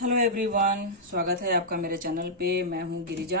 Hello everyone, स्वागत है आपका मेरे चैनल पे। मैं हूं गिरिजा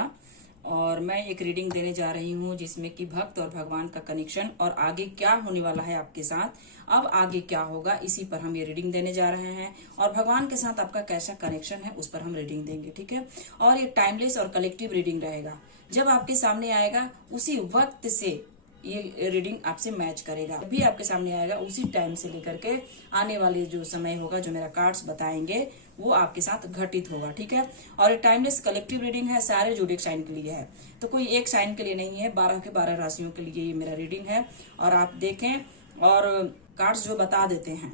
और मैं एक रीडिंग देने जा रही हूं जिसमें कि भक्त और भगवान का कनेक्शन और आगे क्या होने वाला है आपके साथ, अब आगे क्या होगा, इसी पर हम ये रीडिंग देने जा रहे हैं। और भगवान के साथ आपका कैसा कनेक्शन है उस पर हम रीडिंग देंगे, ठीक है। और ये टाइमलेस और कलेक्टिव रीडिंग रहेगा। जब आपके सामने आएगा उसी वक्त से ये रीडिंग आपसे मैच करेगा। भी आपके सामने आएगा उसी टाइम से लेकर के आने वाले जो समय होगा, जो मेरा कार्ड्स बताएंगे वो आपके साथ घटित होगा, ठीक है। और ये टाइमलेस कलेक्टिव रीडिंग है, सारे ज़ोडिएक साइन के लिए है, तो कोई एक साइन के लिए नहीं है। 12 के 12 राशियों के लिए ये मेरा रीडिंग है। और आप देखें और कार्ड्स जो बता देते हैं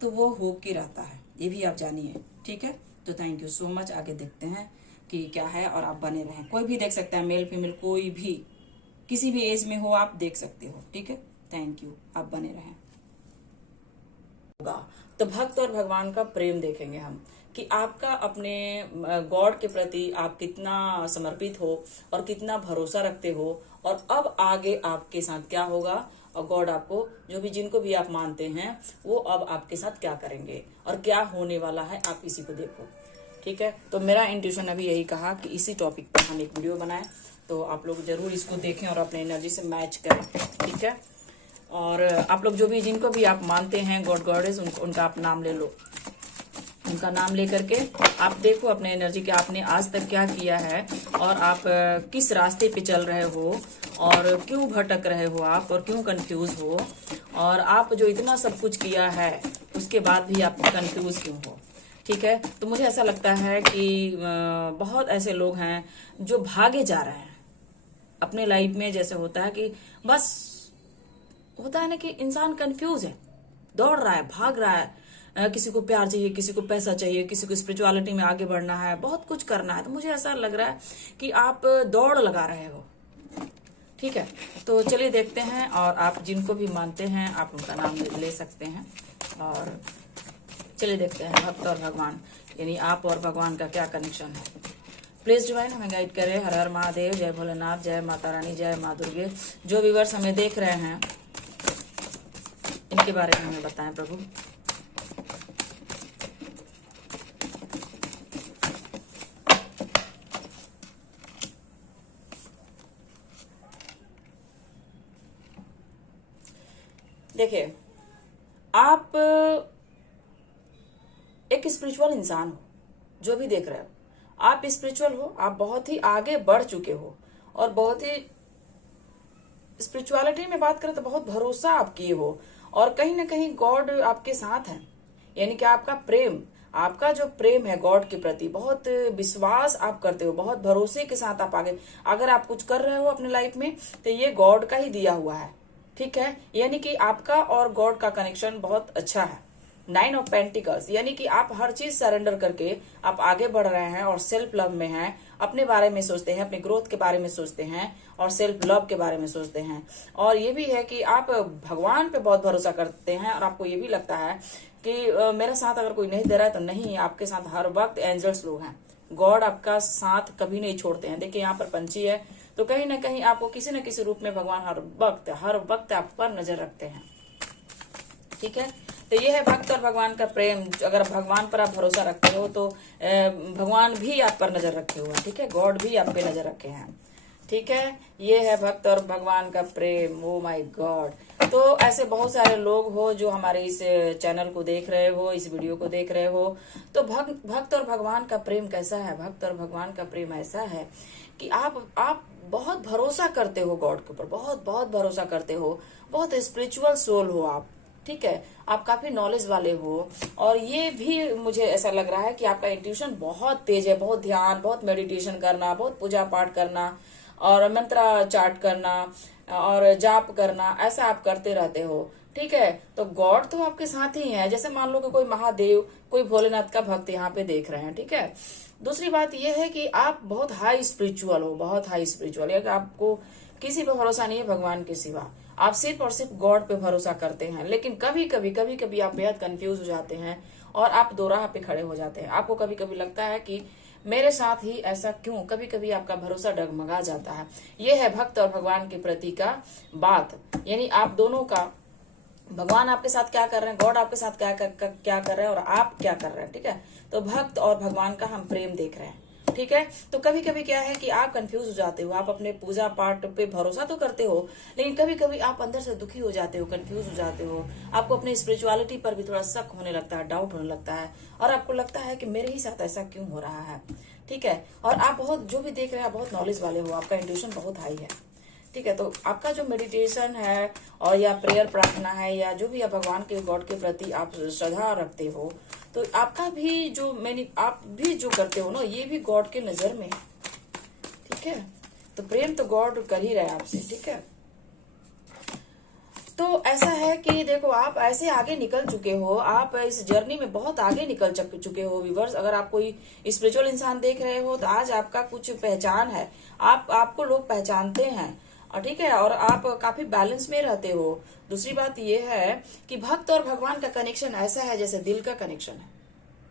तो वो हो के रहता है, ये भी आप जानिए, ठीक है। तो थैंक यू सो मच। आगे देखते हैं कि क्या है और आप बने रहें। कोई भी देख सकता है, मेल फीमेल कोई भी, किसी भी एज में हो आप देख सकते हो, ठीक है। थैंक यू, आप बने रहें। तो भक्त और भगवान का प्रेम देखेंगे हम कि आपका अपने गॉड के प्रति आप कितना समर्पित हो और कितना भरोसा रखते हो, और अब आगे आपके साथ क्या होगा, और गॉड आपको जो भी जिनको भी आप मानते हैं वो अब आपके साथ क्या करेंगे और क्या होने वाला है, आप इसी को देखो, ठीक है। तो मेरा इंट्यूशन अभी यही कहा कि इसी टॉपिक पर हम एक वीडियो बनाएं, तो आप लोग जरूर इसको देखें और अपने एनर्जी से मैच करें, ठीक है। और आप लोग जो भी जिनको भी आप मानते हैं गॉड गॉडेस, उनका आप नाम ले लो। उनका नाम लेकर के आप देखो अपने एनर्जी के आपने आज तक क्या किया है और आप किस रास्ते पे चल रहे हो और क्यों भटक रहे हो आप और क्यों कंफ्यूज हो, और आप जो इतना सब कुछ किया है उसके बाद भी आप कंफ्यूज क्यों हो, ठीक है। तो मुझे ऐसा लगता है कि बहुत ऐसे लोग हैं जो भागे जा रहे हैं अपने लाइफ में। जैसे होता है कि बस होता है ना कि इंसान कंफ्यूज है, दौड़ रहा है, भाग रहा है, किसी को प्यार चाहिए, किसी को पैसा चाहिए, किसी को स्पिरिचुअलिटी में आगे बढ़ना है, बहुत कुछ करना है। तो मुझे ऐसा लग रहा है कि आप दौड़ लगा रहे हो, ठीक है। तो चलिए देखते हैं, और आप जिनको भी मानते हैं आप उनका नाम ले सकते हैं। और चलिए देखते हैं भक्त और भगवान, यानी आप और भगवान का क्या कनेक्शन है। प्लीज डिवाइन हमें गाइड करें। हर हर महादेव, जय भोलेनाथ, जय माता रानी, जय माँ दुर्गे। जो व्यूअर्स हमें देख रहे हैं इनके बारे में हमें बताएं प्रभु। देखिए, आप एक स्पिरिचुअल इंसान हो, जो भी देख रहे हो आप स्पिरिचुअल हो, आप बहुत ही आगे बढ़ चुके हो और बहुत ही स्पिरिचुअलिटी में बात करें तो बहुत भरोसा आप किए हो, और कहीं ना कहीं गॉड आपके साथ है। यानी कि आपका प्रेम, आपका जो प्रेम है गॉड के प्रति, बहुत विश्वास आप करते हो, बहुत भरोसे के साथ आप आगे अगर आप कुछ कर रहे हो अपने लाइफ में तो ये गॉड का ही दिया हुआ है, ठीक है। यानी कि आपका और गॉड का कनेक्शन बहुत अच्छा है। 9 ऑफ पेंटिकल्स, यानी कि आप हर चीज सरेंडर करके आप आगे बढ़ रहे हैं और सेल्फ लव में हैं, अपने बारे में सोचते हैं, अपने ग्रोथ के बारे में सोचते हैं और सेल्फ लव के बारे में सोचते हैं। और ये भी है कि आप भगवान पे बहुत भरोसा करते हैं, और आपको ये भी लगता है कि मेरा साथ अगर कोई नहीं दे रहा है तो नहीं, आपके साथ हर वक्त एंजल्स लोग हैं, गॉड आपका साथ कभी नहीं छोड़ते हैं। देखिए यहाँ पर पंछी है, तो कहीं ना कहीं आपको किसी न किसी रूप में भगवान हर वक्त आप पर नजर रखते हैं, ठीक है। तो ये है भक्त और भगवान का प्रेम। अगर भगवान पर आप भरोसा रखते हो तो भगवान भी आप पर नजर रखे हुए हैं, ठीक है। गॉड भी आप पे नजर रखे हैं, ठीक है। ये है भक्त और भगवान का प्रेम। Oh my God. तो ऐसे बहुत सारे लोग हो जो हमारे इस चैनल को देख रहे हो, इस वीडियो को देख रहे हो। तो भक्त और भगवान का प्रेम कैसा है? भक्त और भगवान का प्रेम ऐसा है कि आप बहुत भरोसा करते हो गॉड के ऊपर, बहुत बहुत भरोसा करते हो, बहुत स्पिरिचुअल सोल हो आप, ठीक है। आप काफी नॉलेज वाले हो, और ये भी मुझे ऐसा लग रहा है कि आपका इंट्यूशन बहुत तेज है, बहुत ध्यान, बहुत मेडिटेशन करना, बहुत पूजा पाठ करना और मंत्र चाट करना और जाप करना, ऐसा आप करते रहते हो, ठीक है। तो गॉड तो आपके साथ ही है। जैसे मान लो कि कोई महादेव, कोई भोलेनाथ का भक्त यहाँ पे देख रहे हैं, ठीक है। दूसरी बात यह है कि आप बहुत हाई स्पिरिचुअल हो, बहुत हाई स्पिरिचुअल है। आपको किसी पे भरोसा नहीं है भगवान के सिवा, आप सिर्फ और सिर्फ गॉड पे भरोसा करते हैं। लेकिन कभी कभी आप बेहद कंफ्यूज हो जाते हैं और आप दो राह पे खड़े हो जाते हैं। आपको कभी कभी लगता है कि मेरे साथ ही ऐसा क्यों, कभी कभी आपका भरोसा डगमगा जाता है। ये है भक्त और भगवान के प्रति का बात, यानी आप दोनों का भगवान आपके साथ क्या कर रहे हैं, गॉड आपके साथ क्या कर रहे हैं और आप क्या कर रहे हैं। ठीक है, तो भक्त और भगवान का हम प्रेम देख रहे हैं। ठीक है, तो कभी कभी क्या है कि आप कंफ्यूज हो जाते हो, आप अपने पूजा पाठ पे भरोसा तो करते हो, लेकिन कभी कभी आप अंदर से दुखी हो जाते हो, कंफ्यूज हो जाते हो, आपको अपनी स्पिरिचुअलिटी पर भी थोड़ा शक होने लगता है, डाउट होने लगता है, और आपको लगता है कि मेरे ही साथ ऐसा क्यों हो रहा है। ठीक है, और आप बहुत जो भी देख रहे हैं बहुत नॉलेज वाले हो, आपका इंट्यूशन बहुत हाई है। ठीक है, तो आपका जो मेडिटेशन है और या प्रेयर प्रार्थना है या जो भी आप भगवान के गॉड के प्रति आप श्रद्धा रखते हो, तो आपका भी जो आप भी जो करते हो ना, ये भी गॉड के नजर में है। ठीक है, तो प्रेम तो गॉड कर ही रहे हैं आपसे। ठीक है, तो ऐसा है कि देखो आप ऐसे आगे निकल चुके हो, आप इस जर्नी में बहुत आगे निकल चुके हो व्यूवर्स। अगर आप कोई स्पिरिचुअल इंसान देख रहे हो तो आज आपका कुछ पहचान है, आपको लोग पहचानते हैं। और ठीक है, और आप काफी बैलेंस में रहते हो। दूसरी बात यह है कि भक्त और भगवान का कनेक्शन ऐसा है जैसे दिल का कनेक्शन है,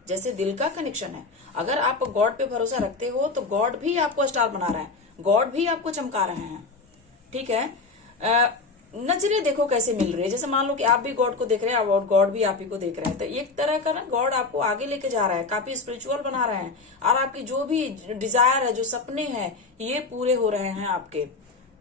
जैसे दिल का कनेक्शन है। अगर आप गॉड पे भरोसा रखते हो तो गॉड भी आपको स्टार बना रहे हैं, गॉड भी आपको चमका रहे हैं। ठीक है, नजरें देखो कैसे मिल रही है, जैसे मान लो कि आप भी गॉड को देख रहे हैं और गॉड भी आप ही को देख रहे हैं, तो एक तरह का ना गॉड आपको आगे लेके जा रहा है, काफी स्पिरिचुअल बना रहे हैं, और आपकी जो भी डिजायर है, जो सपने हैं, ये पूरे हो रहे हैं आपके।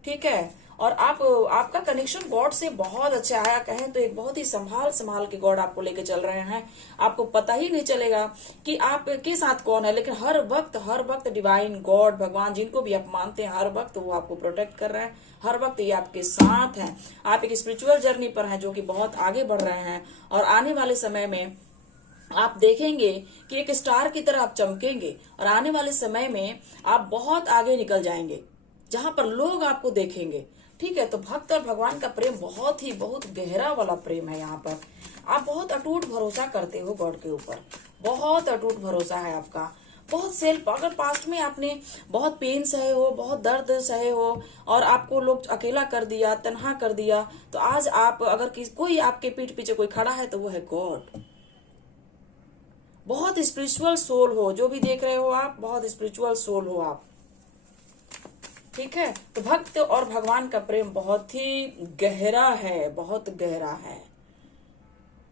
ठीक है, और आपका कनेक्शन गॉड से बहुत अच्छा आया, कहें तो एक बहुत ही संभाल संभाल के गॉड आपको लेके चल रहे हैं। आपको पता ही नहीं चलेगा कि आपके साथ कौन है, लेकिन हर वक्त डिवाइन गॉड भगवान जिनको भी आप मानते हैं, हर वक्त वो आपको प्रोटेक्ट कर रहे हैं, हर वक्त ये आपके साथ हैं। आप एक स्पिरिचुअल जर्नी पर हैं जो कि बहुत आगे बढ़ रहे हैं, और आने वाले समय में आप देखेंगे कि एक स्टार की तरह आप चमकेंगे, और आने वाले समय में आप बहुत आगे निकल जाएंगे जहां पर लोग आपको देखेंगे। ठीक है, तो भक्त और भगवान का प्रेम बहुत गहरा वाला प्रेम है। यहाँ पर आप बहुत अटूट भरोसा करते हो गॉड के ऊपर, बहुत अटूट भरोसा है आपका। बहुत सेल्फ, अगर पास्ट में आपने बहुत पेन सहे हो, बहुत दर्द सहे हो, और आपको लोग अकेला कर दिया, तन्हा कर दिया, तो आज आप अगर कोई आपके पीठ पीछे कोई खड़ा है तो वो है गॉड। बहुत स्पिरिचुअल सोल हो, जो भी देख रहे हो आप, बहुत स्पिरिचुअल सोल हो आप। ठीक है, तो भक्त और भगवान का प्रेम बहुत ही गहरा है, बहुत गहरा है।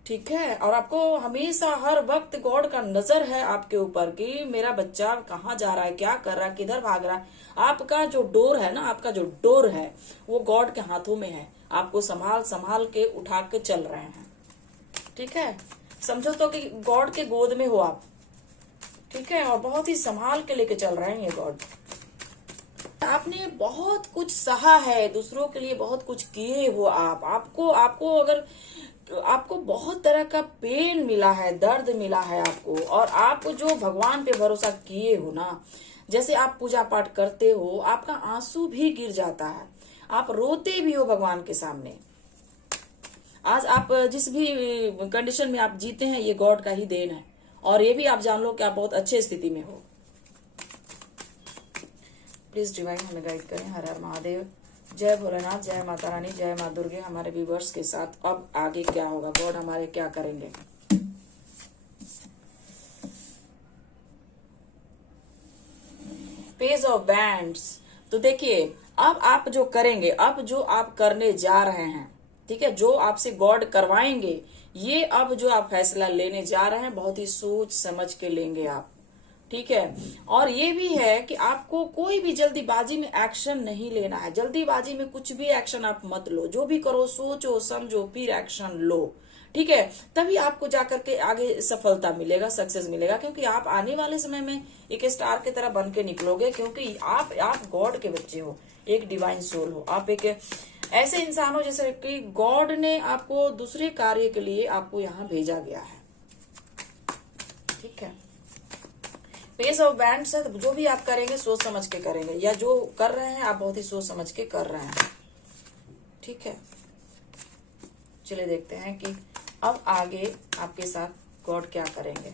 ठीक है, और आपको हमेशा हर वक्त गॉड का नजर है आपके ऊपर कि मेरा बच्चा कहाँ जा रहा है, क्या कर रहा है, किधर भाग रहा है। आपका जो डोर है ना, आपका जो डोर है वो गॉड के हाथों में है, आपको संभाल संभाल के उठा के चल रहे हैं। ठीक है, समझो तो कि गॉड के गोद में हो आप। ठीक है, और बहुत ही संभाल के लेके चल रहे हैं ये गॉड। आपने बहुत कुछ सहा है, दूसरों के लिए बहुत कुछ किए हो आप। आपको अगर आपको बहुत तरह का पेन मिला है, दर्द मिला है आपको, और आप जो भगवान पे भरोसा किए हो ना, जैसे आप पूजा पाठ करते हो, आपका आंसू भी गिर जाता है, आप रोते भी हो भगवान के सामने। आज आप जिस भी कंडीशन में आप जीते हैं, ये गॉड का ही देन है, और ये भी आप जान लो कि आप बहुत अच्छे स्थिति में हो। प्लीज डिवाइन हमें गाइड करें। हर हर महादेव, जय भोलेनाथ, जय माता रानी, जय माँ दुर्गे। हमारे व्यूवर्स के साथ अब आगे क्या होगा, गॉड हमारे क्या करेंगे। पेज ऑफ बैंड्स, तो देखिए अब आप जो करेंगे, अब जो आप करने जा रहे हैं, ठीक है, जो आपसे गॉड करवाएंगे, ये अब जो आप फैसला लेने जा रहे हैं बहुत ही सोच समझ के लेंगे आप। ठीक है, और ये भी है कि आपको कोई भी जल्दीबाजी में एक्शन नहीं लेना है। जल्दीबाजी में कुछ भी एक्शन आप मत लो, जो भी करो सोचो समझो फिर एक्शन लो। ठीक है, तभी आपको जाकर के आगे सफलता मिलेगा, सक्सेस मिलेगा, क्योंकि आप आने वाले समय में एक स्टार की तरह बन के निकलोगे, क्योंकि आप गॉड के बच्चे हो, एक डिवाइन सोल हो, आप एक ऐसे इंसान हो जैसे कि गॉड ने आपको दूसरे कार्य के लिए आपको यहाँ भेजा गया है। ठीक है, पेज ऑफ बैंड्स है, तो जो भी आप करेंगे सोच समझ के करेंगे, या जो कर रहे हैं आप बहुत ही सोच समझ के कर रहे हैं। ठीक है, चलिए देखते हैं कि अब आगे आपके साथ गॉड क्या करेंगे।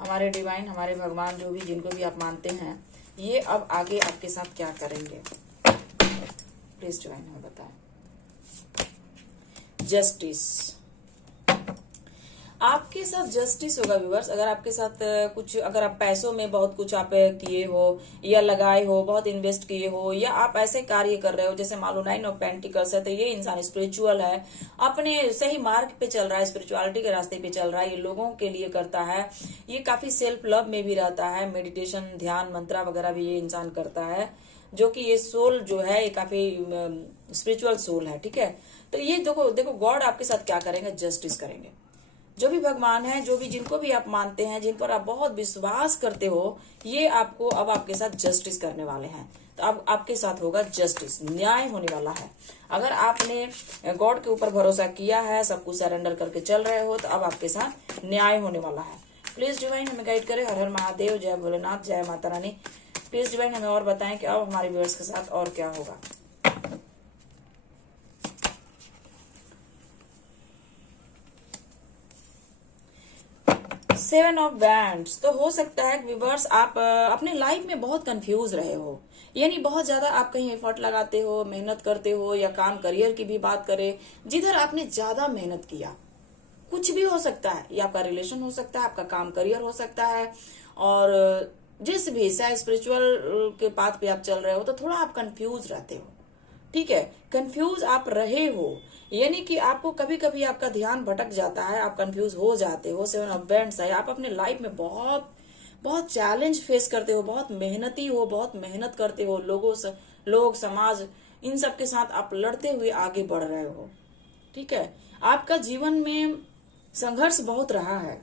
हमारे डिवाइन, हमारे भगवान, जो भी जिनको भी आप मानते हैं, ये अब आगे आपके साथ क्या करेंगे, प्लीज डिवाइन हमें बताएं। जस्टिस, आपके साथ जस्टिस होगा व्यूवर्स। अगर आपके साथ कुछ, अगर आप पैसों में बहुत कुछ आप किए हो या लगाए हो, बहुत इन्वेस्ट किए हो, या आप ऐसे कार्य कर रहे हो, जैसे मान लो 9 ऑफ पेंटिकल्स है, तो ये इंसान स्पिरिचुअल है, अपने सही मार्ग पे चल रहा है, स्पिरिचुअलिटी के रास्ते पे चल रहा है, ये लोगों के लिए करता है, ये काफी सेल्फ लव में भी रहता है, मेडिटेशन, ध्यान, मंत्रा वगैरह भी ये इंसान करता है, जो कि ये सोल जो है ये काफी स्पिरिचुअल सोल है। ठीक है, तो ये देखो देखो गॉड आपके साथ क्या करेंगे, जस्टिस करेंगे। जो भी भगवान है, जो भी जिनको भी आप मानते हैं, जिन पर आप बहुत विश्वास करते हो, ये आपको अब आपके साथ जस्टिस करने वाले हैं। तो अब आपके साथ होगा जस्टिस, न्याय होने वाला है। अगर आपने गॉड के ऊपर भरोसा किया है, सब कुछ सरेंडर करके चल रहे हो, तो अब आपके साथ न्याय होने वाला है। प्लीज डिवाइन हमें गाइड करें। हर हर महादेव, जय भोलेनाथ, जय माता रानी। प्लीज डिवाइन हमें और बताएं कि अब हमारे व्यूअर्स के साथ और क्या होगा। 7 ऑफ बैंड्स। तो हो सकता है व्यूवर्स आप अपने लाइफ में बहुत कंफ्यूज रहे हो, यानी बहुत ज्यादा आप कहीं एफर्ट लगाते हो, मेहनत करते हो, या काम करियर की भी बात करें, जिधर आपने ज्यादा मेहनत किया, कुछ भी हो सकता है, ये आपका रिलेशन हो सकता है, आपका काम करियर हो सकता है, और जिस भी चाहे स्पिरिचुअल के पाथ पे आप चल रहे हो, तो थोड़ा आप कंफ्यूज रहते हो। ठीक है, कंफ्यूज आप रहे हो, यानी कि आपको कभी कभी आपका ध्यान भटक जाता है, आप कंफ्यूज हो जाते हो। 7 ऑफ बैंड्स है, आप अपने लाइफ में बहुत बहुत चैलेंज फेस करते हो, बहुत मेहनती हो, बहुत मेहनत करते हो, लोग समाज, इन सब के साथ आप लड़ते हुए आगे बढ़ रहे हो। ठीक है, आपका जीवन में संघर्ष बहुत रहा है।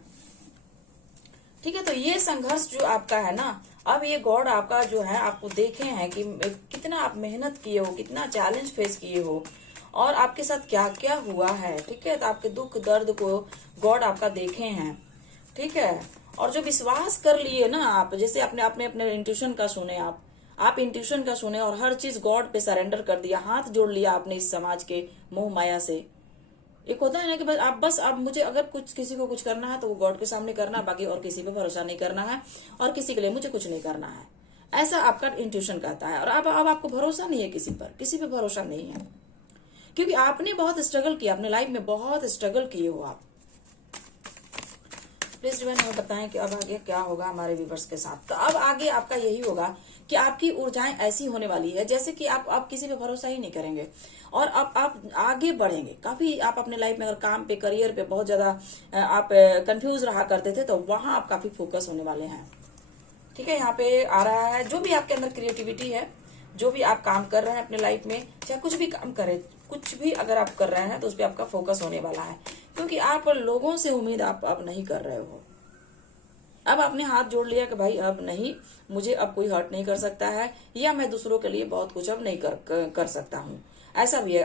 ठीक है, तो ये संघर्ष जो आपका है ना, अब ये गॉड आपका जो है, आपको देखे हैं कि कितना आप मेहनत किए हो, कितना चैलेंज फेस किए हो, और आपके साथ क्या क्या हुआ है। ठीक है, तो आपके दुख दर्द को गॉड आपका देखे हैं। ठीक है, और जो विश्वास कर लिए ना आप, जैसे आपने अपने इंट्यूशन का सुने, आप इंट्यूशन का सुने और हर चीज गॉड पे सरेंडर कर दिया, हाथ जोड़ लिया आपने इस समाज के मोह माया से। एक होता है ना कि बस अब मुझे अगर कुछ किसी को कुछ करना है तो वो गॉड के सामने करना, बाकी और किसी पे भरोसा नहीं करना है, और किसी के लिए मुझे कुछ नहीं करना है, ऐसा आपका इंट्यूशन कहता है। और अब आपको भरोसा नहीं है किसी पर, किसी पे भरोसा नहीं है, क्योंकि आपने बहुत स्ट्रगल किया, अपने लाइफ में बहुत स्ट्रगल किए हो आप। प्लीज डिवाइन हमें बताएं कि अब आगे क्या होगा हमारे व्यूवर्स के साथ। तो अब आगे आपका यही होगा कि आपकी ऊर्जाएं ऐसी होने वाली है जैसे कि आप किसी पे भरोसा ही नहीं करेंगे, और अब आप आगे बढ़ेंगे काफी। आप अपने लाइफ में अगर काम पे, करियर पे बहुत ज्यादा आप कंफ्यूज रहा करते थे, तो वहां आप काफी फोकस होने वाले हैं। ठीक है, यहाँ पे आ रहा है जो भी आपके अंदर क्रिएटिविटी है, जो भी आप काम कर रहे हैं अपने लाइफ में, चाहे कुछ भी काम करें, कुछ भी अगर आप कर रहे हैं, तो उस पर आपका फोकस होने वाला है, क्योंकि आप लोगों से उम्मीद आप अब नहीं कर रहे हो। अब आपने हाथ जोड़ लिया कि भाई अब नहीं, मुझे अब कोई हर्ट नहीं कर सकता है, या मैं दूसरों के लिए बहुत कुछ अब नहीं कर सकता हूँ। ऐसा भी है।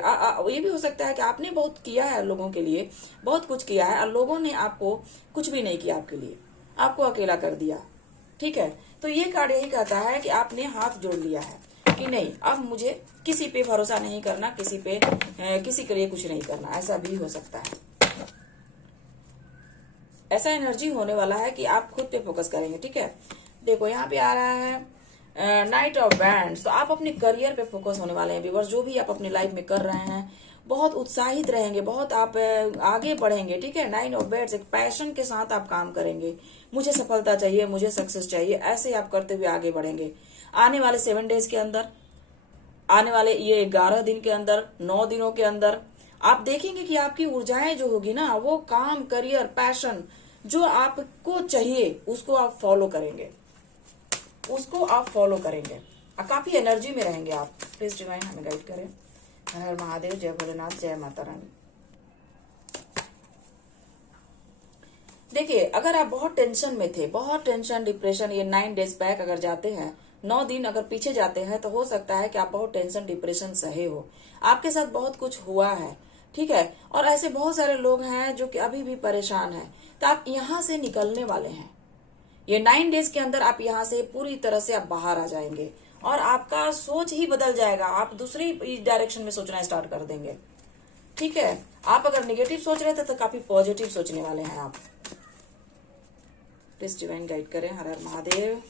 ये भी हो सकता है कि आपने बहुत किया है लोगों के लिए, बहुत कुछ किया है, और लोगों ने आपको कुछ भी नहीं किया आपके लिए, आपको अकेला कर दिया। ठीक है, तो ये कार्ड यही कहता है कि आपने हाथ जोड़ लिया है कि नहीं, अब मुझे किसी पे भरोसा नहीं करना, किसी के लिए कुछ नहीं करना। ऐसा भी हो सकता है, ऐसा एनर्जी होने वाला है कि आप खुद पे फोकस करेंगे। ठीक है, देखो यहाँ पे आ रहा है नाइट ऑफ बैंड्स। तो आप अपने करियर पे फोकस होने वाले हैं व्यूअर्स। जो भी आप अपनी लाइफ में कर रहे हैं, बहुत उत्साहित रहेंगे, बहुत आप आगे बढ़ेंगे। ठीक है, 9 ऑफ बैंड्स, एक पैशन के साथ आप काम करेंगे, मुझे सफलता चाहिए, मुझे सक्सेस चाहिए, ऐसे आप करते हुए आगे बढ़ेंगे। आने वाले 7 डेज के अंदर, आने वाले ये 11 दिन के अंदर, 9 दिनों के अंदर, आप देखेंगे कि आपकी ऊर्जाएं जो होगी ना, वो काम, करियर, पैशन जो आपको चाहिए उसको आप फॉलो करेंगे, उसको आप फॉलो करेंगे, काफी एनर्जी में रहेंगे आप। प्लीज डिवाइन हमें गाइड करें। हर हर महादेव, जय भोलेनाथ, जय माता रानी। देखिए, अगर आप बहुत टेंशन में थे, बहुत टेंशन, डिप्रेशन, ये 9 डेज बैक अगर जाते हैं, 9 दिन अगर पीछे जाते हैं, तो हो सकता है कि आप बहुत टेंशन, डिप्रेशन सहे हो, आपके साथ बहुत कुछ हुआ है। ठीक है, और ऐसे बहुत सारे लोग हैं जो कि अभी भी परेशान हैं, तो आप यहाँ से निकलने वाले हैं। ये 9 डेज के अंदर आप यहाँ से पूरी तरह से आप बाहर आ जाएंगे, और आपका सोच ही बदल जाएगा, आप दूसरी डायरेक्शन में सोचना स्टार्ट कर देंगे। ठीक है, आप अगर नेगेटिव सोच रहे थे तो काफी पॉजिटिव सोचने वाले हैं आप। प्लीज डिवाइन गाइड करें। हर हर महादेव।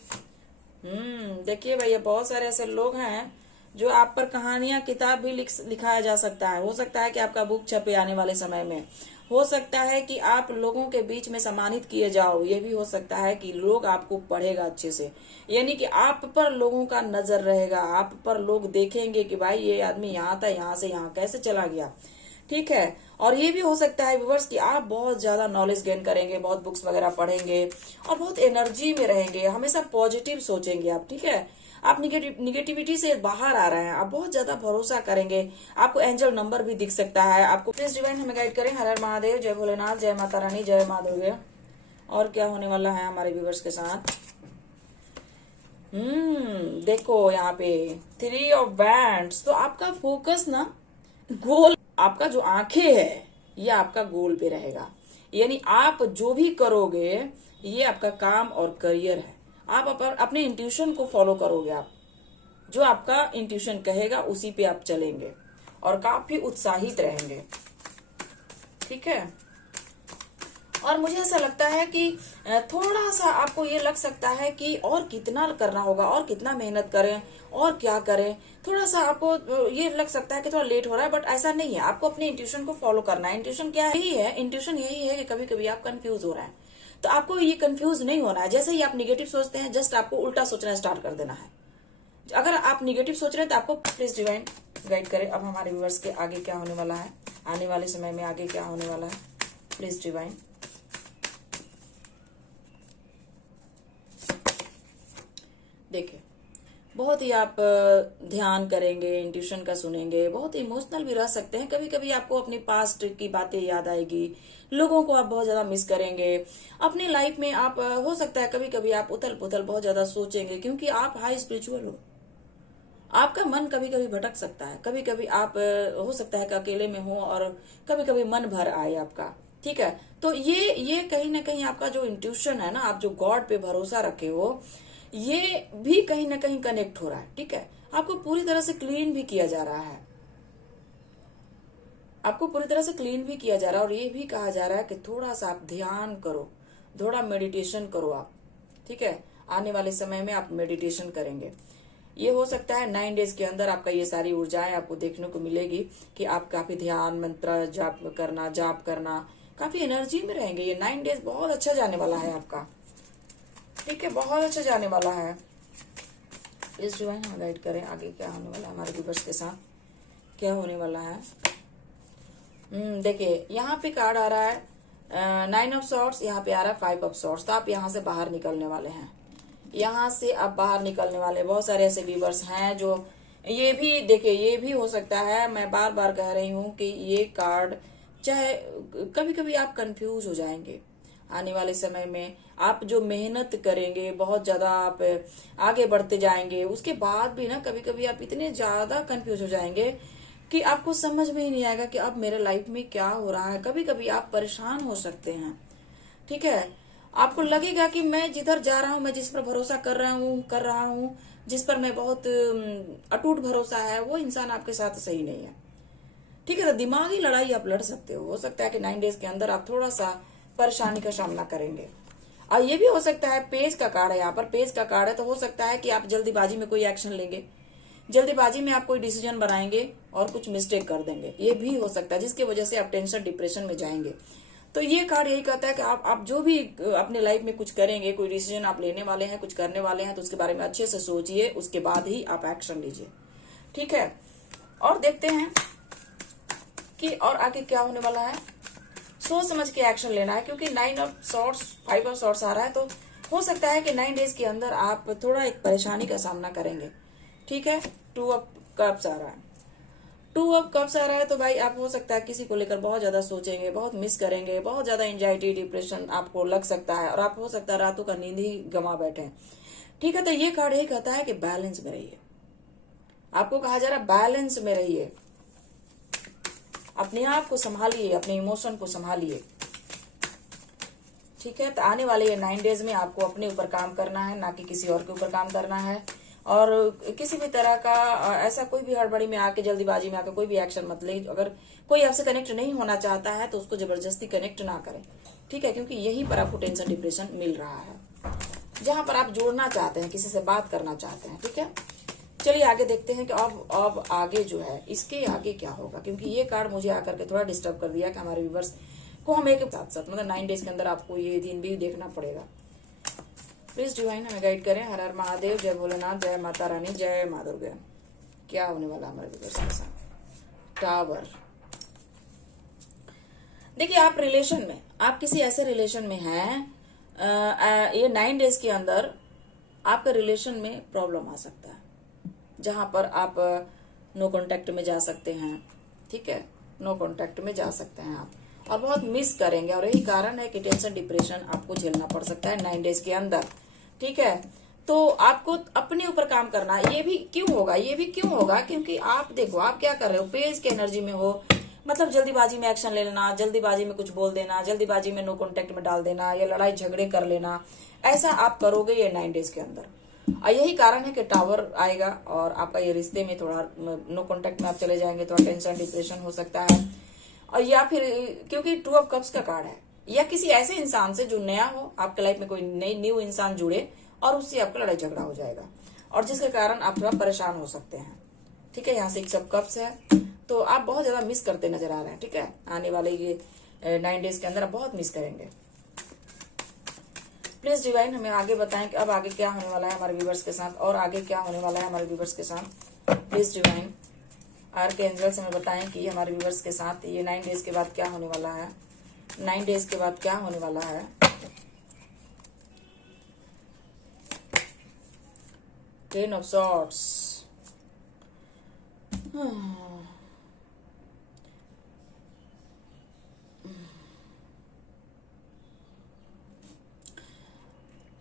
देखिए भैया, बहुत सारे ऐसे लोग हैं जो आप पर कहानियां, किताब भी लिखाया जा सकता है। हो सकता है कि आपका बुक छपे आने वाले समय में, हो सकता है कि आप लोगों के बीच में सम्मानित किए जाओ, ये भी हो सकता है कि लोग आपको पढ़ेगा अच्छे से, यानी कि आप पर लोगों का नजर रहेगा, आप पर लोग देखेंगे कि भाई ये आदमी यहाँ था, यहाँ से यहाँ कैसे चला गया। ठीक है। और ये भी हो सकता है व्यूवर्स कि आप बहुत ज्यादा नॉलेज गेन करेंगे, बहुत बुक्स वगैरह पढ़ेंगे और बहुत एनर्जी में रहेंगे, हमेशा पॉजिटिव सोचेंगे आप। ठीक है। आप निगेटिविटी से बाहर आ रहे हैं, आप बहुत ज्यादा भरोसा करेंगे, आपको एंजल नंबर भी दिख सकता है आपको। प्लीज डिवाइन हमें गाइड करें। हर हर महादेव, जय भोलेनाथ, जय माता रानी, जय माँ दुर्गे। और क्या होने वाला है हमारे व्यूवर्स के साथ? देखो यहाँ पे 3 ऑफ बैंड्स। तो आपका फोकस ना गोल, आपका जो आंखें है ये आपका गोल पे रहेगा, यानी आप जो भी करोगे ये आपका काम और करियर है। आप अपने इंट्यूशन को फॉलो करोगे, आप जो आपका इंट्यूशन कहेगा उसी पे आप चलेंगे और काफी उत्साहित रहेंगे। ठीक है। और मुझे ऐसा लगता है कि थोड़ा सा आपको ये लग सकता है कि और कितना करना होगा, और कितना मेहनत करें, और क्या करें। थोड़ा सा आपको ये लग सकता है कि थोड़ा लेट हो रहा है, बट ऐसा नहीं है। आपको अपने इंट्यूशन को फॉलो करना है। इंट्यूशन क्या है? यही है, इंट्यूशन यही है कि कभी कभी आप कंफ्यूज हो रहे हैं, तो आपको ये कंफ्यूज नहीं होना है। जैसे ही आप निगेटिव सोचते हैं, जस्ट आपको उल्टा सोचना स्टार्ट कर देना है। अगर आप निगेटिव सोच रहे हैं तो आपको प्लीज डिवाइन गाइड करें। अब हमारे व्यूअर्स के आगे क्या होने वाला है, आने वाले समय में आगे क्या होने वाला है, प्लीज डिवाइन। देखिए, बहुत ही आप ध्यान करेंगे, इंट्यूशन का सुनेंगे, बहुत इमोशनल भी रह सकते हैं। कभी कभी आपको अपनी पास्ट की बातें याद आएगी, लोगों को आप बहुत ज्यादा मिस करेंगे। अपनी लाइफ में आप हो सकता है कभी कभी आप उथल पुथल बहुत ज्यादा सोचेंगे, क्योंकि आप हाई स्पिरिचुअल हो। आपका मन कभी कभी भटक सकता है, कभी कभी आप हो सकता है कि अकेले में हो और कभी कभी मन भर आए आपका। ठीक है। तो ये कहीं ना कहीं आपका जो इंट्यूशन है ना, आप जो गॉड पे भरोसा रखे हो, ये भी कहीं ना कहीं कनेक्ट हो रहा है। ठीक है। आपको पूरी तरह से क्लीन भी किया जा रहा है, आपको पूरी तरह से क्लीन भी किया जा रहा है। और ये भी कहा जा रहा है कि थोड़ा सा आप ध्यान करो, थोड़ा मेडिटेशन करो आप। ठीक है। आने वाले समय में आप मेडिटेशन करेंगे। ये हो सकता है 9 डेज के अंदर आपका ये सारी ऊर्जाएं आपको देखने को मिलेगी कि आप काफी ध्यान, मंत्र जाप करना काफी एनर्जी में रहेंगे। ये 9 डेज बहुत अच्छा जाने वाला है आपका। ठीक है। बहुत अच्छा जाने वाला है। प्लीज डिवाइन हम गाइड करें आगे क्या होने वाला है हमारे व्यूअर्स के साथ, क्या होने वाला है। देखिए, यहाँ पे कार्ड आ रहा है 9 ऑफ सॉर्ड्स, यहाँ पे आ रहा है 5 ऑफ सॉर्ड्स। तो आप यहाँ से बाहर निकलने वाले हैं, यहाँ से आप बाहर निकलने वाले। बहुत सारे ऐसे व्यूअर्स हैं जो ये भी देखिए, ये भी हो सकता है, मैं बार बार कह रही हूँ कि ये कार्ड, चाहे कभी कभी आप कंफ्यूज हो जाएंगे आने वाले समय में। आप जो मेहनत करेंगे, बहुत ज्यादा आप आगे बढ़ते जाएंगे, उसके बाद भी ना कभी कभी आप इतने ज्यादा कंफ्यूज हो जाएंगे कि आपको समझ में ही नहीं आएगा कि अब मेरे लाइफ में क्या हो रहा है। कभी कभी आप परेशान हो सकते हैं। ठीक है। आपको लगेगा कि मैं जिधर जा रहा हूं, मैं जिस पर भरोसा कर रहा हूं, जिस पर मैं बहुत अटूट भरोसा है, वो इंसान आपके साथ सही नहीं है। ठीक है। तो दिमागी लड़ाई आप लड़ सकते हो सकता है कि 9 डेज के अंदर आप थोड़ा सा परेशानी का सामना करेंगे। और ये भी हो सकता है, पेज का कार्ड है यहाँ पर, पेज का कार्ड है, तो हो सकता है कि आप जल्दीबाजी में कोई एक्शन लेंगे, जल्दीबाजी में आप कोई डिसीजन बनाएंगे और कुछ मिस्टेक कर देंगे। ये भी हो सकता है जिसकी वजह से आप टेंशन, डिप्रेशन में जाएंगे। तो ये कार्ड यही कहता है कि आप जो भी अपने लाइफ में कुछ करेंगे, कोई डिसीजन आप लेने वाले हैं, कुछ करने वाले हैं, तो उसके बारे में अच्छे से सोचिए, उसके बाद ही आप एक्शन लीजिए। ठीक है। और देखते हैं कि और आगे क्या होने वाला है। सोच समझ के एक्शन लेना है, क्योंकि 9 ऑफ सॉर्ड्स, 5 ऑफ सॉर्ड्स आ रहा है। तो हो सकता है कि 9 डेज के अंदर आप थोड़ा एक परेशानी का सामना करेंगे। ठीक है। 2 ऑफ कप्स आ रहा है, 2 ऑफ कप्स आ रहा है। तो भाई आप हो सकता है किसी को लेकर बहुत ज्यादा सोचेंगे, बहुत मिस करेंगे, बहुत ज्यादा एंजाइटी, डिप्रेशन आपको लग सकता है, और आप हो सकता है रातों का नींद ही गंवा बैठे। ठीक है। तो ये कार्ड यही कहता है कि बैलेंस में रहिए। आपको कहा जा रहा है बैलेंस में रहिए, अपने आप को संभालिए, अपने इमोशन को संभालिए। ठीक है। तो आने वाले ये 9 डेज में आपको अपने ऊपर काम करना है, ना कि किसी और के ऊपर काम करना है। और किसी भी तरह का ऐसा कोई भी हड़बड़ी में आके, जल्दीबाजी में आके कोई भी एक्शन मत ले। अगर कोई आपसे कनेक्ट नहीं होना चाहता है तो उसको जबरदस्ती कनेक्ट ना करें। ठीक है। क्योंकि यहीं पर आपको टेंशन, डिप्रेशन मिल रहा है, जहां पर आप जोड़ना चाहते हैं, किसी से बात करना चाहते हैं। ठीक है। चलिए आगे देखते हैं कि अब आगे जो है, इसके आगे क्या होगा, क्योंकि ये कार्ड मुझे आकर के थोड़ा डिस्टर्ब कर दिया कि हमारे व्यूवर्स को हम एक साथ साथ मतलब 9 डेज के अंदर आपको ये दिन भी देखना पड़ेगा। प्लीज डिवाइन हमें गाइड करें। हर हर महादेव, जय भोलेनाथ, जय माता रानी, जय माँ दुर्गा। क्या होने वाला हमारे व्यूअर्स के साथ? टावर। देखिए, आप रिलेशन में, आप किसी ऐसे रिलेशन में हैं, ये 9 डेज के अंदर आपके रिलेशन में प्रॉब्लम आ सकता है, जहां पर आप नो कांटेक्ट में जा सकते हैं। ठीक है, नो कांटेक्ट में जा सकते हैं आप, और बहुत मिस करेंगे, और यही कारण है कि टेंशन डिप्रेशन आपको झेलना पड़ सकता है 9 डेज के अंदर। ठीक है, तो आपको अपने ऊपर काम करना। ये भी क्यों होगा? क्योंकि आप देखो, आप क्या कर रहे हो, पेज की एनर्जी में हो, मतलब जल्दीबाजी में एक्शन ले लेना, जल्दीबाजी में कुछ बोल देना, जल्दीबाजी में नो कांटेक्ट में डाल देना, या लड़ाई झगड़े कर लेना, ऐसा आप करोगे ये 9 डेज के अंदर। यही कारण है कि टावर आएगा, और आपका ये रिश्ते में थोड़ा नो कांटेक्ट में आप चले जाएंगे, थोड़ा टेंशन डिप्रेशन हो सकता है। और या फिर क्योंकि 2 ऑफ कप्स का कार्ड है, या किसी ऐसे इंसान से जो नया हो, आपके लाइफ में कोई नई न्यू इंसान जुड़े और उससे आपका लड़ाई झगड़ा हो जाएगा, और जिसके कारण आप थोड़ा परेशान हो सकते हैं। ठीक है, यहाँ 6 ऑफ कप्स है, तो आप बहुत ज्यादा मिस करते नजर आ रहे हैं। ठीक है, आने वाले ये 9 डेज के अंदर आप बहुत मिस करेंगे। प्लीज डिवाइन हमें आगे बताएं कि अब आगे क्या होने वाला है हमारे व्यूवर्स के साथ, और आगे क्या होने वाला है हमारे व्यूवर्स के साथ। प्लीज डिवाइन आर के एंजल्स हमें बताएं कि हमारे व्यूवर्स के साथ ये 9 डेज के बाद क्या होने वाला है। 9 डेज के बाद क्या होने वाला है। 10 ऑफ सॉर्ड्स।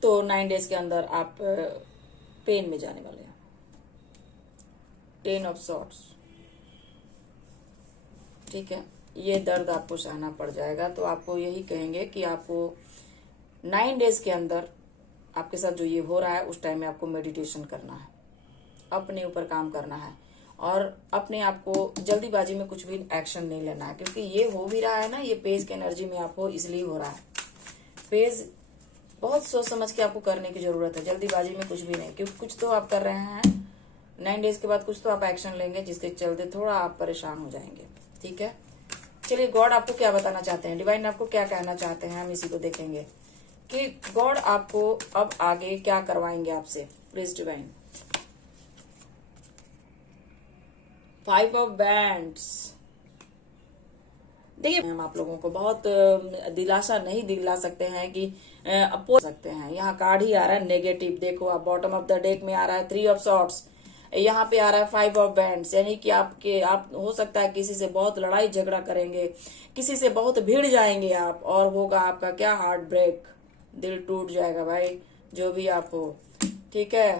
तो 9 डेज के अंदर आप पेन में जाने वाले हैं। 10 ऑफ सॉर्ड्स। ठीक है, ये दर्द आपको सहना पड़ जाएगा। तो आपको यही कहेंगे कि आपको 9 डेज के अंदर आपके साथ जो ये हो रहा है, उस टाइम में आपको मेडिटेशन करना है, अपने ऊपर काम करना है, और अपने आप को जल्दीबाजी में कुछ भी एक्शन नहीं लेना है। क्योंकि ये हो भी रहा है ना, ये पेज की एनर्जी में आप हो, इसलिए हो रहा है। पेज बहुत सोच समझ के आपको करने की जरूरत है, जल्दीबाजी में कुछ भी नहीं, क्योंकि कुछ तो आप कर रहे हैं 9 डेज के बाद, कुछ तो आप एक्शन लेंगे, जिसके चलते थोड़ा आप परेशान हो जाएंगे। ठीक है, चलिए गॉड आपको क्या बताना चाहते हैं, डिवाइन आपको क्या कहना चाहते हैं, हम इसी को देखेंगे कि गॉड आपको अब आगे क्या करवाएंगे आपसे। Please divine. 5 of bands. देखिए, हम आप लोगों को बहुत दिलासा नहीं दिला सकते हैं कि अपोज सकते हैं। यहाँ कार्ड ही आ रहा है नेगेटिव। देखो, आप बॉटम ऑफ द डेक में आ रहा है 3 ऑफ सॉर्ड्स, यहाँ पे आ रहा है 5 ऑफ बैंड्स, यानी कि आप हो सकता है किसी से बहुत लड़ाई झगड़ा करेंगे, किसी से बहुत भिड़ जाएंगे आप, और होगा आपका क्या, हार्ट ब्रेक, दिल टूट जाएगा भाई, जो भी आप हो। ठीक है,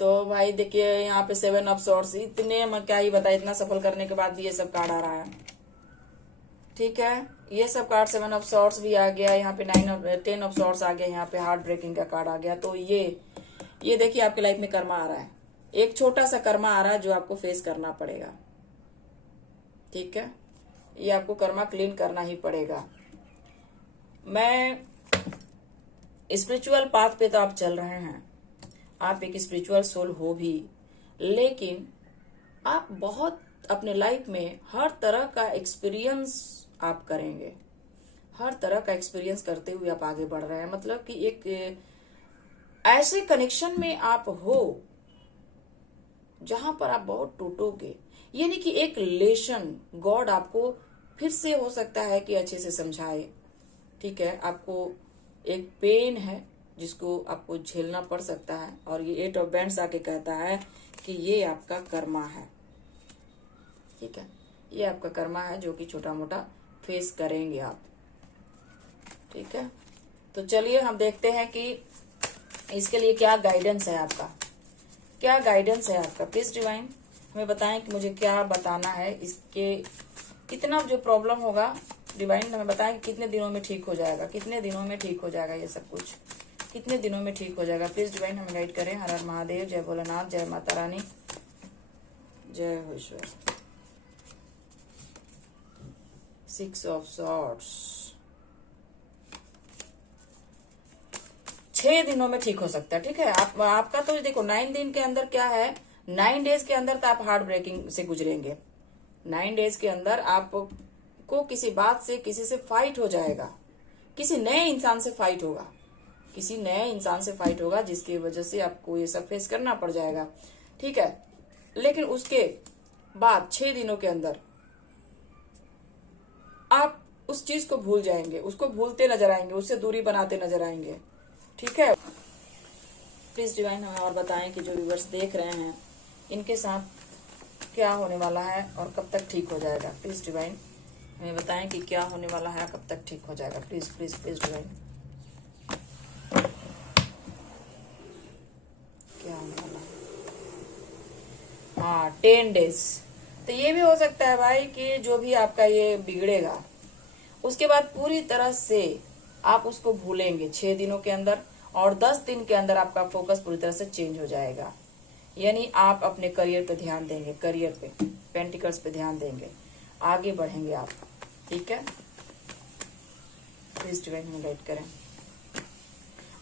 तो भाई देखिए यहाँ पे 7 ऑफ सॉर्ड्स, इतने मैं क्या ही बताए, इतना सफल करने के बाद भी ये सब कार्ड आ रहा है। ठीक है, ये सब कार्ड 7 ऑफ सॉर्ड्स भी आ गया, यहाँ पे 10 ऑफ सॉर्ड्स आ गया, यहाँ पे हार्ट ब्रेकिंग का कार्ड आ गया। तो ये देखिए आपके लाइफ में कर्मा आ रहा है, एक छोटा सा कर्मा आ रहा है जो आपको फेस करना पड़ेगा। ठीक है, ये आपको कर्मा क्लीन करना ही पड़ेगा। मैं स्पिरिचुअल पाथ पे तो आप चल रहे हैं, आप एक स्पिरिचुअल सोल हो भी, लेकिन आप बहुत अपने लाइफ में हर तरह का एक्सपीरियंस आप करेंगे, हर तरह का एक्सपीरियंस करते हुए आप आगे बढ़ रहे हैं। मतलब कि एक ऐसे कनेक्शन में आप हो जहां पर आप बहुत टूटोगे, यानी कि एक लेशन गॉड आपको फिर से हो सकता है कि अच्छे से समझाए। ठीक है, आपको एक पेन है जिसको आपको झेलना पड़ सकता है, और ये 8 ऑफ बैंड्स आके कहता है कि ये आपका कर्मा है। ठीक है, ये आपका कर्मा है जो कि छोटा मोटा फेस करेंगे आप। ठीक है, तो चलिए हम देखते हैं कि इसके लिए क्या गाइडेंस है आपका, क्या गाइडेंस है आपका। प्लीज डिवाइन हमें बताएं कि मुझे क्या बताना है, इसके कितना जो प्रॉब्लम होगा, डिवाइन हमें बताएं कि कितने दिनों में ठीक हो जाएगा, कितने दिनों में ठीक हो जाएगा, ये सब कुछ कितने दिनों में ठीक हो जाएगा। प्लीज डिवाइन हमें गाइड करें। हर हर महादेव, जय भोलेनाथ, जय माता रानी, जय हो ईश्वर। 6 ऑफ सॉर्ड्स। 6 दिनों में ठीक हो सकता है। ठीक है, आपका तो देखो 9 दिन के अंदर क्या है, 9 डेज के अंदर तो आप हार्ट ब्रेकिंग से गुजरेंगे। 9 डेज के अंदर आप आपको किसी बात से किसी से फाइट हो जाएगा, किसी नए इंसान से फाइट होगा, किसी नए इंसान से फाइट होगा जिसकी वजह से आपको ये सब फेस करना पड़ जाएगा, ठीक है। लेकिन उसके बाद 6 दिनों के अंदर आप उस चीज को भूल जाएंगे, उसको भूलते नजर आएंगे, उससे दूरी बनाते नजर आएंगे, ठीक है। प्लीज डिवाइन हमें और बताएं कि जो व्यूअर्स देख रहे हैं इनके साथ क्या होने वाला है और कब तक ठीक हो जाएगा। प्लीज डिवाइन हमें बताएं कि क्या होने वाला है, कब तक ठीक हो जाएगा। प्लीज प्लीज प्लीज डिवाइन, क्या होने वाला है। हाँ, 10 डेज। तो ये भी हो सकता है भाई कि जो भी आपका ये बिगड़ेगा उसके बाद पूरी तरह से आप उसको भूलेंगे 6 दिनों के अंदर, और 10 दिन के अंदर आपका फोकस पूरी तरह से चेंज हो जाएगा। यानी आप अपने करियर पे ध्यान देंगे, करियर पे, पेंटिकल्स पे ध्यान देंगे, आगे बढ़ेंगे आप, ठीक है। प्लीज डिवाइन में गाइड करें।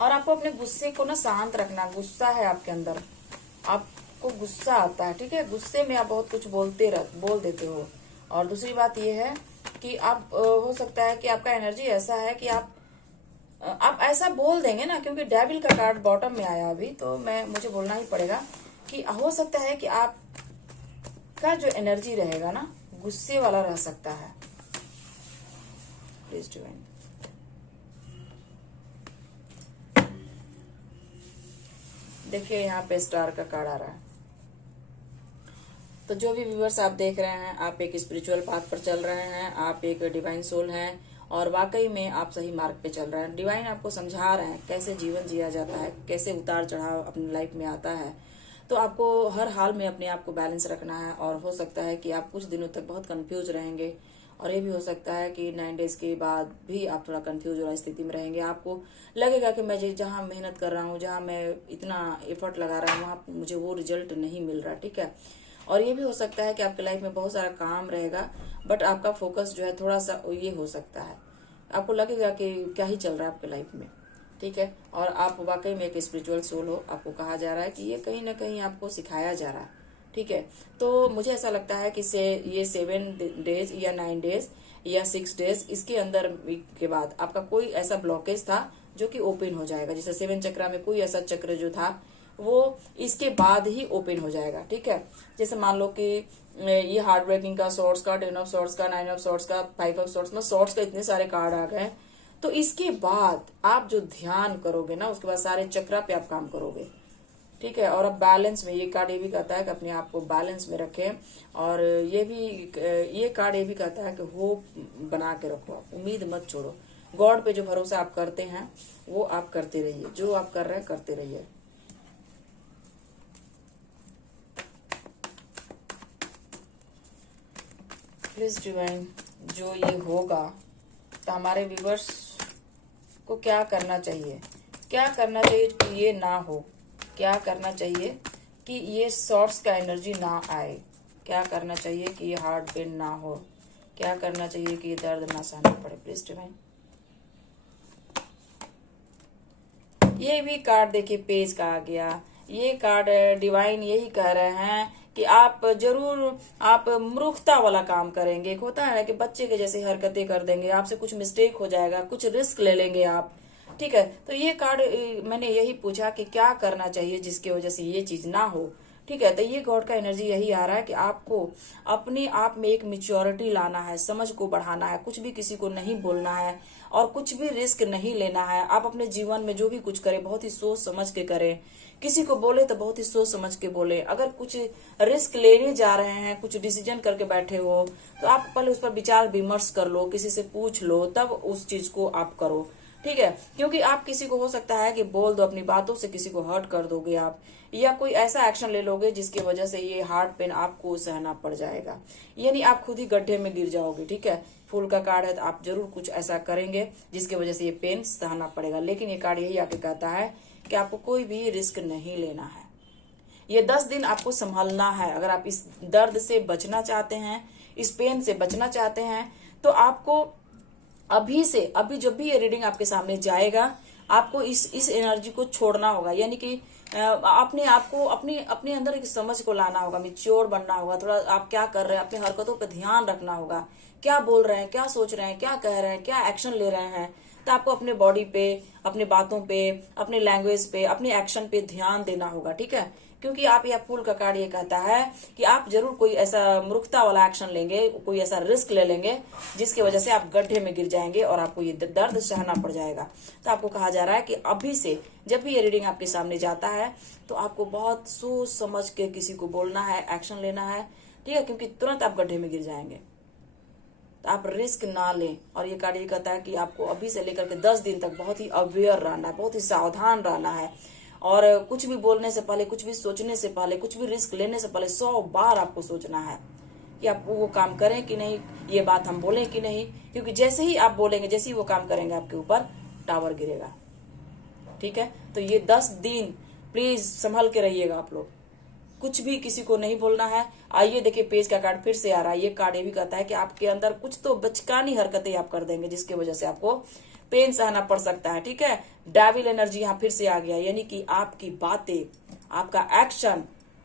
और आपको अपने गुस्से को ना शांत रखना। गुस्सा है आपके अंदर, आपको गुस्सा आता है, ठीक है। गुस्से में आप बहुत कुछ बोल देते हो। और दूसरी बात ये है कि आप हो सकता है कि आपका एनर्जी ऐसा है कि आप ऐसा बोल देंगे ना, क्योंकि डेविल का कार्ड बॉटम में आया अभी, तो मुझे बोलना ही पड़ेगा कि हो सकता है कि आप का जो एनर्जी रहेगा ना गुस्से वाला रह सकता है। प्लीज डिवाइन, देखिए यहाँ पे स्टार का कार्ड आ रहा है। तो जो भी व्यूअर्स आप देख रहे हैं, आप एक स्पिरिचुअल पाथ पर चल रहे हैं, आप एक डिवाइन सोल हैं और वाकई में आप सही मार्ग पे चल रहे हैं। डिवाइन आपको समझा रहे हैं कैसे जीवन जिया जाता है, कैसे उतार चढ़ाव अपनी लाइफ में आता है। तो आपको हर हाल में अपने आप को बैलेंस रखना है। और हो सकता है कि आप कुछ दिनों तक बहुत कंफ्यूज रहेंगे, और ये भी हो सकता है कि 9 डेज के बाद भी आप थोड़ा कंफ्यूज वाली स्थिति में रहेंगे। आपको लगेगा कि मैं जहाँ मेहनत कर रहा हूँ, जहाँ मैं इतना एफर्ट लगा रहा हूँ, वहाँ मुझे वो रिजल्ट नहीं मिल रहा, ठीक है। और ये भी हो सकता है कि आपके लाइफ में बहुत सारा काम रहेगा, बट आपका फोकस जो है थोड़ा सा ये हो सकता है, आपको लगेगा कि क्या ही चल रहा है आपके लाइफ में, ठीक है। और आप वाकई में एक स्पिरिचुअल सोल हो, आपको कहा जा रहा है कि ये कहीं ना कहीं आपको सिखाया जा रहा है, ठीक है। तो मुझे ऐसा लगता है कि ये 7 डेज या 9 डेज या 6 डेज इसके अंदर के बाद आपका कोई ऐसा ब्लॉकेज था जो कि ओपन हो जाएगा। जैसे 7 चक्रा में कोई ऐसा चक्र जो था वो इसके बाद ही ओपन हो जाएगा, ठीक है। जैसे मान लो कि ये हार्ट ब्रेकिंग का, सॉर्ड्स का, 10 ऑफ सॉर्ड्स का, 9 ऑफ सॉर्ड्स का, 5 ऑफ सॉर्ड्स में सॉर्ड्स का इतने सारे कार्ड आ गए। तो इसके बाद आप जो ध्यान करोगे ना, उसके बाद सारे चक्रा पे आप काम करोगे, ठीक है। और अब बैलेंस में, ये कार्ड ये भी कहता है कि अपने आप को बैलेंस में रखें। और ये कार्ड ये भी कहता है कि होप बना के रखो, आप उम्मीद मत छोड़ो। गॉड पे जो भरोसा आप करते हैं वो आप करते रहिए, जो आप कर रहे हैं करते रहिए। प्लीज डिवाइन, जो ये होगा तो हमारे व्यूवर्स को क्या करना चाहिए, क्या करना चाहिए कि ये ना हो, क्या करना चाहिए कि ये शॉर्ट्स का एनर्जी ना आए, क्या करना चाहिए कि ये हार्ट पेन ना हो, क्या करना चाहिए कि ये दर्द ना सहना पड़े। प्लीज डिवाइन, ये भी कार्ड देखिए पेज का आ गया। ये कार्ड डिवाइन यही कह रहे हैं कि आप जरूर आप मूर्खता वाला काम करेंगे। एक होता है ना कि बच्चे के जैसे हरकतें कर देंगे, आपसे कुछ मिस्टेक हो जाएगा, कुछ रिस्क ले लेंगे आप, ठीक है। तो ये कार्ड मैंने यही पूछा कि क्या करना चाहिए जिसकी वजह से ये चीज ना हो, ठीक है। तो ये गॉड का एनर्जी यही आ रहा है कि आपको अपने आप में एक मैच्योरिटी लाना है, समझ को बढ़ाना है, कुछ भी किसी को नहीं बोलना है और कुछ भी रिस्क नहीं लेना है। आप अपने जीवन में जो भी कुछ करें बहुत ही सोच समझ के करें, किसी को बोले तो बहुत ही सोच समझ के बोले। अगर कुछ रिस्क लेने जा रहे हैं, कुछ डिसीजन करके बैठे हो, तो आप पहले उस पर विचार विमर्श कर लो, किसी से पूछ लो, तब उस चीज को आप करो, ठीक है। क्योंकि आप किसी को हो सकता है कि बोल दो, अपनी बातों से किसी को हर्ट कर दोगे आप, या कोई ऐसा एक्शन ले लोगे जिसकी वजह से ये हार्ट पेन आपको सहना पड़ जाएगा, यानी आप खुद ही गड्ढे में गिर जाओगे, ठीक है। फूल का कार्ड है तो आप जरूर कुछ ऐसा करेंगे जिसकी वजह से ये पेन सहना पड़ेगा। लेकिन ये कार्ड यही आके कहता है कि आपको कोई भी रिस्क नहीं लेना है। ये 10 दिन आपको संभालना है। अगर आप इस दर्द से बचना चाहते हैं, इस पेन से बचना चाहते हैं, तो आपको अभी जब भी ये रीडिंग आपके सामने जाएगा आपको इस एनर्जी को छोड़ना होगा, यानी कि अपने आप को अपने अंदर एक समझ को लाना होगा, मिच्योर बनना होगा। थोड़ा आप क्या कर रहे हैं, अपनी हरकतों पर ध्यान रखना होगा, क्या बोल रहे हैं, क्या सोच रहे हैं, क्या कह रहे हैं, क्या एक्शन ले रहे हैं। तो आपको अपने बॉडी पे, अपनी बातों पे, अपने लैंग्वेज पे, अपने एक्शन पे ध्यान देना होगा, ठीक है। क्योंकि आप, यह फूल का कार्ड ये कहता है कि आप जरूर कोई ऐसा मूर्खता वाला एक्शन लेंगे, कोई ऐसा रिस्क ले लेंगे जिसकी वजह से आप गड्ढे में गिर जाएंगे और आपको ये दर्द सहना पड़ जाएगा। तो आपको कहा जा रहा है कि अभी से जब भी ये रीडिंग आपके सामने जाता है तो आपको बहुत सोच समझ के किसी को बोलना है, एक्शन लेना है, ठीक है, क्योंकि तुरंत आप गड्ढे में गिर जाएंगे। तो आप रिस्क ना लें। और ये कार्ड ये कहता है कि आपको अभी से लेकर के 10 दिन तक बहुत ही अवेयर रहना है, बहुत ही सावधान रहना है। और कुछ भी बोलने से पहले, कुछ भी सोचने से पहले, कुछ भी रिस्क लेने से पहले 100 बार आपको सोचना है कि आप वो काम करें कि नहीं, ये बात हम बोलें कि नहीं। क्योंकि जैसे ही आप बोलेंगे, जैसे ही वो काम करेंगे, आपके ऊपर टावर गिरेगा, ठीक है। तो ये 10 दिन प्लीज संभल के रहिएगा आप लोग, कुछ भी किसी को नहीं बोलना है। आइए देखिए, पेज का कार्ड फिर से आ रहा है। ये कार्ड ये भी कहता है कि आपके अंदर कुछ तो बचकानी हरकतें आप कर देंगे जिसकी वजह से आपको पेन सहना पड़ सकता है, ठीक है। डेविल एनर्जी यहाँ फिर से आ गया, यानी कि आपकी बातें, आपका एक्शन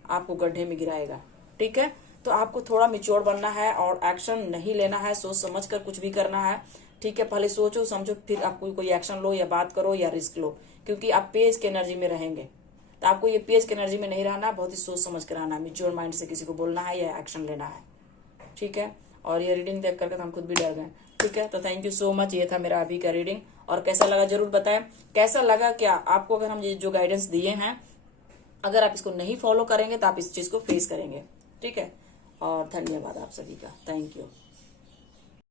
आपको गड्ढे में गिराएगा, ठीक है। तो आपको थोड़ा मिच्योर बनना है और एक्शन नहीं लेना है, सोच समझ कर कुछ भी करना है, ठीक है। पहले सोचो समझो, फिर आप कोई एक्शन लो या बात करो या रिस्क लो, क्योंकि आप पेज की एनर्जी में रहेंगे। तो आपको ये पेज की एनर्जी में नहीं रहना, बहुत ही सोच समझ कर रहना है, मिच्योर माइंड से किसी को बोलना है या एक्शन लेना है, ठीक है। और ये रीडिंग देख करके तो हम खुद भी डर गए, ठीक है। तो थैंक यू सो मच, ये था मेरा अभी का रीडिंग। और कैसा लगा जरूर बताएं, कैसा लगा क्या आपको। अगर हम ये जो गाइडेंस दिए हैं, अगर आप इसको नहीं फॉलो करेंगे तो आप इस चीज को फेस करेंगे, ठीक है। और धन्यवाद आप सभी का, थैंक यू।